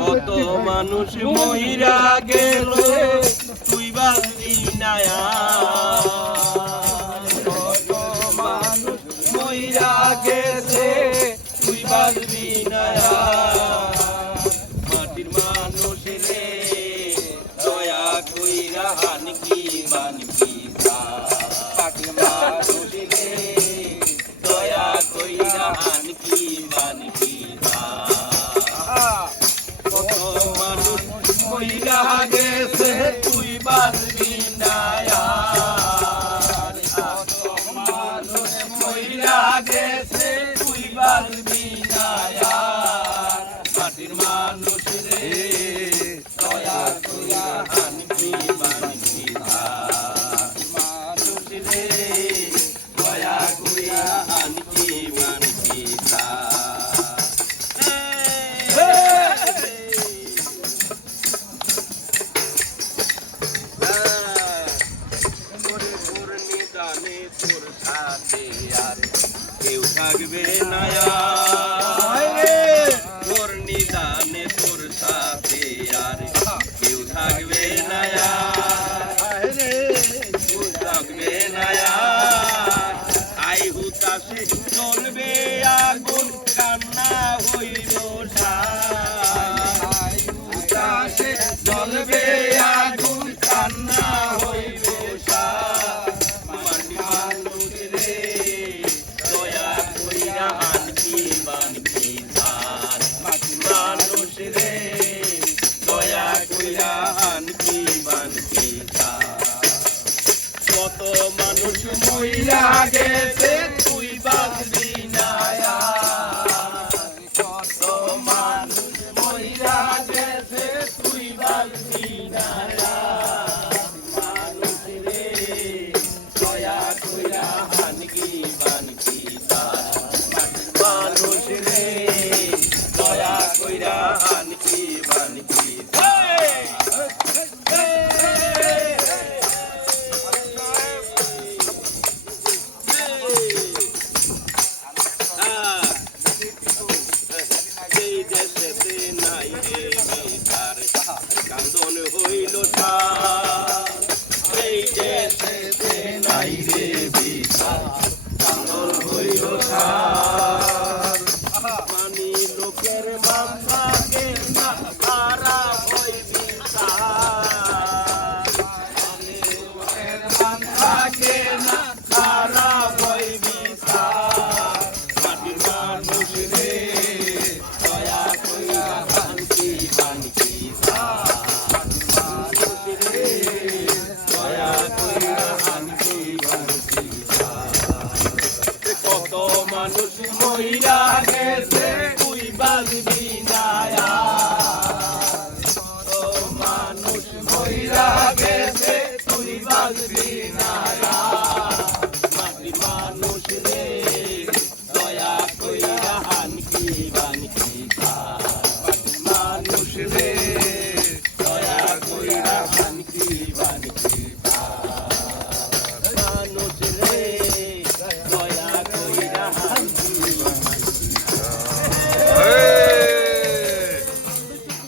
কত মানুষ মহিরা গেল তুই বাঁচবি না কত মানুষ মহিরা গেছে তুই বাঁচবি না মাটির মানুষ রে দয়া কইরা হানকি বানকি মাটির মানুষ রে দয়া কইরা হানকি বানকি কত মানুষ মহিলা গেছে তুই বাঁচবি না কত মানুষ মহিলা গেছে তুই বাঁচবি না মাটির মানুষ রে দয়া কইরা হানকি বানকি মানুষ রে দয়া কইরা হানকি বানকি তোর সাথে আর কেউ থাকবে না তোর নিদানে তোর সাথে আর কেউ থাকবে না কেউ থাকবে না আই হুতাশে চলবে আগুন কান্না হইব আই হুতাশে চলবে আগুন কান্না হইব কত মানুষ মহিলা গেছে তুই বাঁচবি না কত মানুষ মহিলা গেছে তুই বাঁচবি না মানুষ রে দয়া কইরা হানকি বানকি মানুষ রে দয়া কইরা হানকি বানকি কান্দন হইল এই দেশেতে নাই রে বিচার কান্দন হইল মানি লোকের মাথাকে না হারা হই বিচার মানি লোকের মাথাকে না হারা হই বিচার মাটির মানুষ রে দয়া কইরা শান্তি বানকি কত মানুষ মহিলা গেছে তুই বাঁচবি না কত মানুষ মহিলা গেছে তুই বাঁচবি